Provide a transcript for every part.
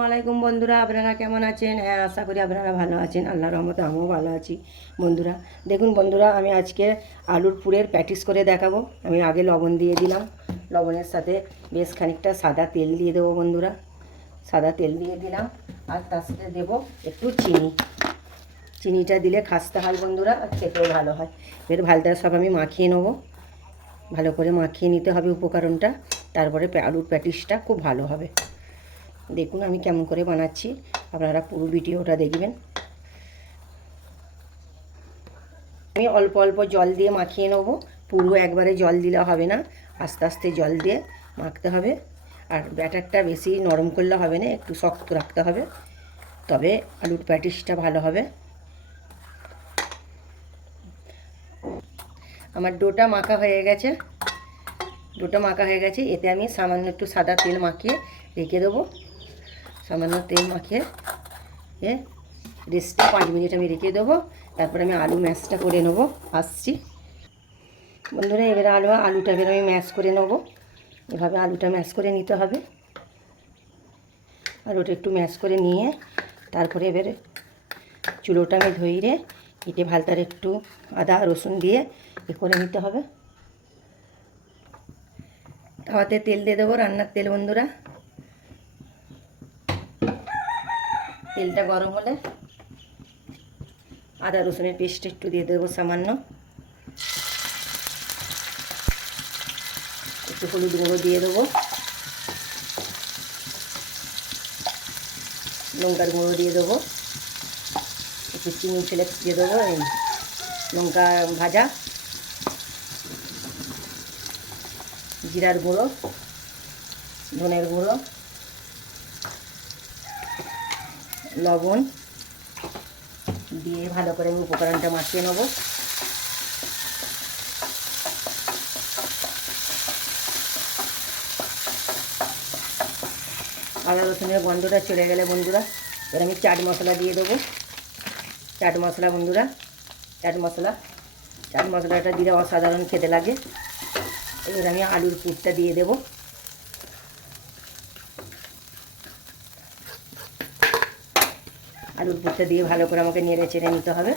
আসসালামাইকুম বন্ধুরা, আপনারা কেমন আছেন? হ্যাঁ, আশা করি আপনারা ভালো আছেন। আল্লাহর রহমতে আমিও ভালো আছি। বন্ধুরা দেখুন, বন্ধুরা আমি আজকে আলুর পুরের প্যাটিস করে দেখাবো। আমি আগে লবণ দিয়ে দিলাম, লবণের সাথে বেশ খানিকটা সাদা তেল দিয়ে দেবো বন্ধুরা। সাদা তেল দিয়ে দিলাম, আর তার সাথে দেবো একটু চিনি। চিনিটা দিলে খাসতে হয় বন্ধুরা, আর খেতেও ভালো হয়। এর ভালটা সব আমি মাখিয়ে নেবো, ভালো করে মাখিয়ে নিতে হবে উপকরণটা, তারপরে আলুর প্যাটিসটা খুব ভালো হবে। দেখুন আমি কেমন করে বানাচ্ছি, আপনারা পুরো ভিডিওটা দেখবেন। আমি অল্প অল্প জল দিয়ে মাখিয়ে নেব, পুরো একবারে জল দিলে হবে না, আস্তে আস্তে জল দিয়ে মাখতে হবে। আর ব্যাটারটা বেশি নরম করলে হবে না, একটু শক্ত রাখতে হবে, তবে আলুর প্যাটিসটা ভালো হবে। আমার ডোটা মাখা হয়ে গেছে, এতে আমি সামান্য একটু সাদা তেল মাখিয়ে রেখে দেবো। সামান্য তেল মাখিয়ে রেস্টে 5 মিনিট আমি রেখে দেবো, তারপর আমি আলু ম্যাশটা করে নেবো। আসছি বন্ধুরা, এবারে আলুটা এবারে আমি ম্যাশ করে নেবো। এভাবে আলুটা ম্যাশ করে নিতে হবে। আলুটা একটু ম্যাশ করে নিয়ে তারপরে এবারে চুলোটা আমি ধইরে ইটে ভালতার একটু আদা রসুন দিয়ে করে নিতে হবে। তাওয়াতে তেল দিয়ে দেবো, রান্নার তেল বন্ধুরা। তেলটা গরম হলে আদা রসুনের পেস্ট একটু দিয়ে দেবো সামান্য, একটু হলুদ গুঁড়ো দিয়ে দেবো, লঙ্কার গুঁড়ো দিয়ে দেবো, একটু চিনি ফ্লেক্স দিয়ে দেবো, লঙ্কা ভাজা, জিরার গুঁড়ো, ধনের গুঁড়ো, লবণ দিয়ে ভালো করে আমি উপকরণটা মাখিয়ে নেবো। আদা রসুনের গন্ধটা চলে গেলে বন্ধুরা, এবার আমি চাট মশলা দিয়ে দেবো। চাট মশলা বন্ধুরা, চাট মশলাটা দিলে অসাধারণ খেতে লাগে। এবার আমি আলুর পুরটা দিয়ে দেবো। আলুর পুরটা দিয়ে ভালো করে আমাকে নেড়ে চেড়ে নিতে হবে।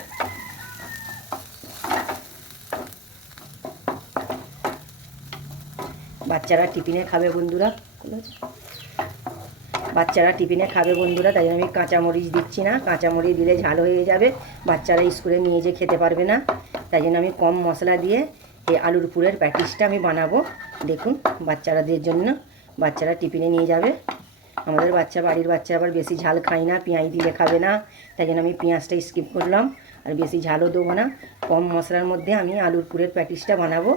বাচ্চারা টিফিনে খাবে বন্ধুরা, তাই আমি কাঁচামরিচ দিচ্ছি না। কাঁচামরিচ দিলে ঝাল হয়ে যাবে, বাচ্চারা স্কুলে নিয়ে যেয়ে খেতে পারবে না। তাই জন্য আমি কম মশলা দিয়ে এই আলুর পুরের প্যাটিসটা আমি বানাবো। দেখুন, বাচ্চারাদের জন্য, বাচ্চারা টিফিনে নিয়ে যাবে। আমাদের বাড়ির বাচ্চা আবার বেশি ঝাল খায় না, পেঁয়াজ দিলে খাবে না, তাই জন্য আমি পেঁয়াজটা স্কিপ করলাম, আর বেশি ঝালও দেবো না। কম মশলার মধ্যে আমি আলুর পুরের প্যাটিসটা বানাবো,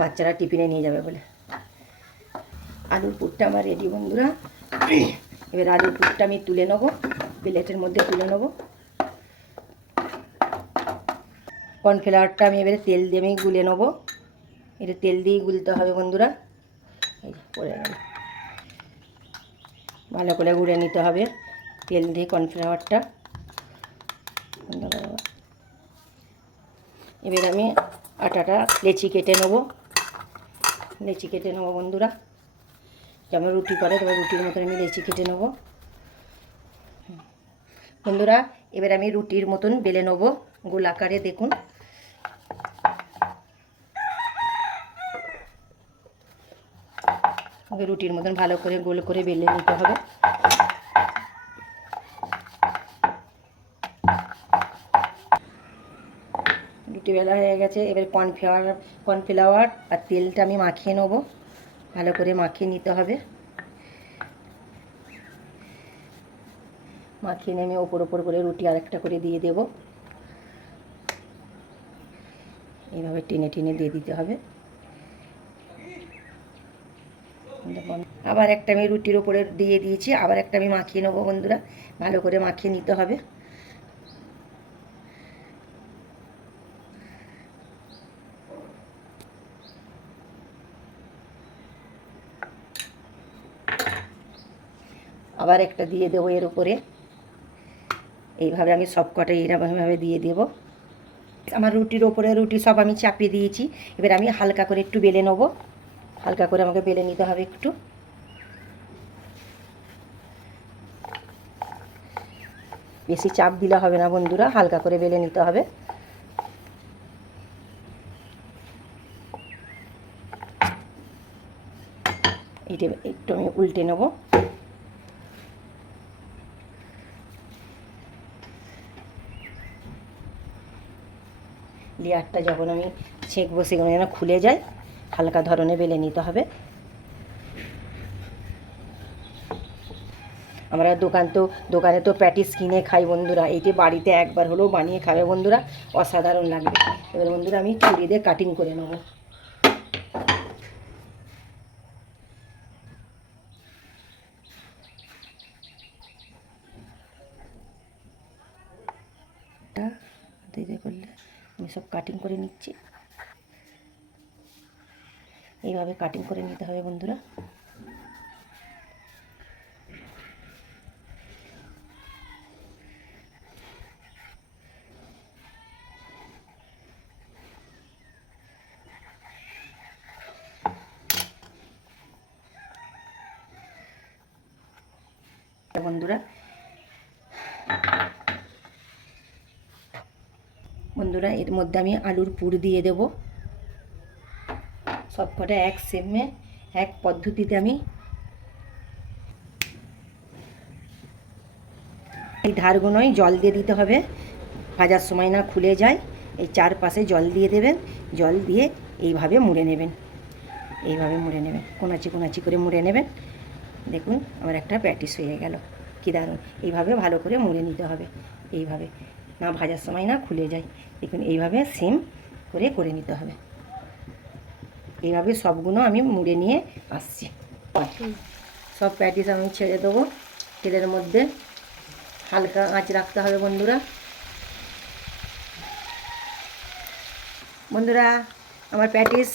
বাচ্চারা টিফিনে নিয়ে যাবে বলে। আলুর পুরটা আমার রেডি বন্ধুরা। এবার আলুর পুরটা আমি তুলে নেবো, প্লেটের মধ্যে তুলে নেবো। কর্নফ্লাওয়ারটা আমি এবারে তেল দিয়ে আমি গুলে নেবো। এটা তেল দিয়েই গুলতে হবে বন্ধুরা। এই পড়ে গেল, ভালো করে গুলে নিতে হবে তেল দিয়ে কর্নফ্লাওয়ারটা। এবার আমি আটাটা লেচি কেটে নেবো বন্ধুরা। যেমন রুটি করে তবে রুটির মতন আমি লেচি কেটে নেবো বন্ধুরা। এবার আমি রুটির মতন বেলে নেবো গোল আকারে। দেখুন, রুটির মতন ভালো করে গোল করে বেলে নিতে হবে। রুটি বেলা হয়ে গেছে, এবার কর্নফ্লাওয়ার আর তেলটা আমি মাখিয়ে নেবো, ভালো করে মাখিয়ে নিতে হবে। মাখিয়ে নেমে ওপর করে রুটি আরেকটা করে দিয়ে দেব। এইভাবে টেনে দিয়ে দিতে হবে। আবার একটা আমি রুটির ওপরে দিয়ে দিয়েছি, আবার একটা আমি মাখিয়ে নেবো বন্ধুরা, ভালো করে মাখিয়ে নিতে হবে। আবার একটা দিয়ে দেবো এর উপরে। এইভাবে আমি সব কটাই এরকমভাবে দিয়ে দেবো। আমার রুটির ওপরে রুটি সব আমি চাপিয়ে দিয়েছি। এবার আমি হালকা করে একটু বেলে নেবো, হালকা করে আমাকে বেলে নিতে হবে একটু। বেশি চাপ দিলে হবে না বন্ধুরা, হালকা করে বেলে নিতে হবে। এটা একটু আমি উল্টে নেব। লেয়ারটা যখন আমি ছেঁকবো সেগুলো যেন খুলে যায়, হালকা ধরনের বেলে নিতে হবে। আমরা দোকানে তো প্যাটিস কিনে খাই বন্ধুরা, এইটি বাড়িতে একবার হলেও বানিয়ে খাবে বন্ধুরা, অসাধারণ লাগবে। এবার বন্ধুরা আমি ছুরি দিয়ে কাটিং করে নেব। করলে আমি সব কাটিং করে নিচ্ছি। এইভাবে কাটিং করে নিতে হবে বন্ধুরা। বন্ধুরা এর মধ্যে আমি আলুর পুর দিয়ে দেব। সবকটা এক সেমে এক পদ্ধতিতে আমি এই ধারগুলোই জল দিয়ে দিতে হবে, ভাজার সময় না খুলে যায়। এই চারপাশে জল দিয়ে দেবেন, জল দিয়ে এইভাবে মুড়ে নেবেন, এইভাবে মুড়ে নেবেন, কোনাচি কোনাচি করে মুড়ে নেবেন। দেখুন আমার একটা প্যাটিস হয়ে গেল, কী দারুণ। এইভাবে ভালো করে মুড়ে নিতে হবে, এইভাবে না ভাজার সময় না খুলে যায়। দেখুন এইভাবে সেম করে নিতে হবে। এইভাবে সবগুলো আমি মুড়ে নিয়ে আসছি। সব প্যাটিস আমি ছেড়ে দেবো তেলের মধ্যে, হালকা আঁচ রাখতে হবে বন্ধুরা। বন্ধুরা আমার প্যাটিস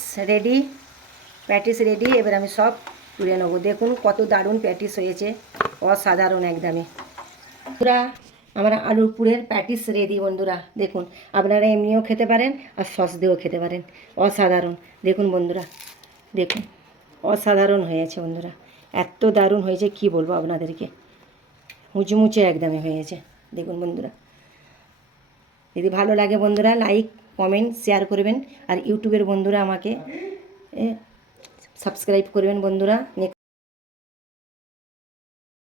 রেডি, এবার আমি সব তুলে নেবো। দেখুন কত দারুণ প্যাটিস হয়েছে, অসাধারণ একদমই। বন্ধুরা আমার আলুর পুরের প্যাটিস রেডি বন্ধুরা। দেখুন আপনারা এমনিও খেতে পারেন আর সস দিয়েও খেতে পারেন, অসাধারণ। দেখুন বন্ধুরা, দেখুন অসাধারণ হয়েছে বন্ধুরা, এত দারুণ হয়েছে কি বলবো আপনাদেরকে, মুচমুচে একদমই হয়েছে। দেখুন বন্ধুরা, যদি ভালো লাগে বন্ধুরা লাইক কমেন্ট শেয়ার করবেন, আর ইউটিউবের বন্ধুরা আমাকে সাবস্ক্রাইব করবেন বন্ধুরা।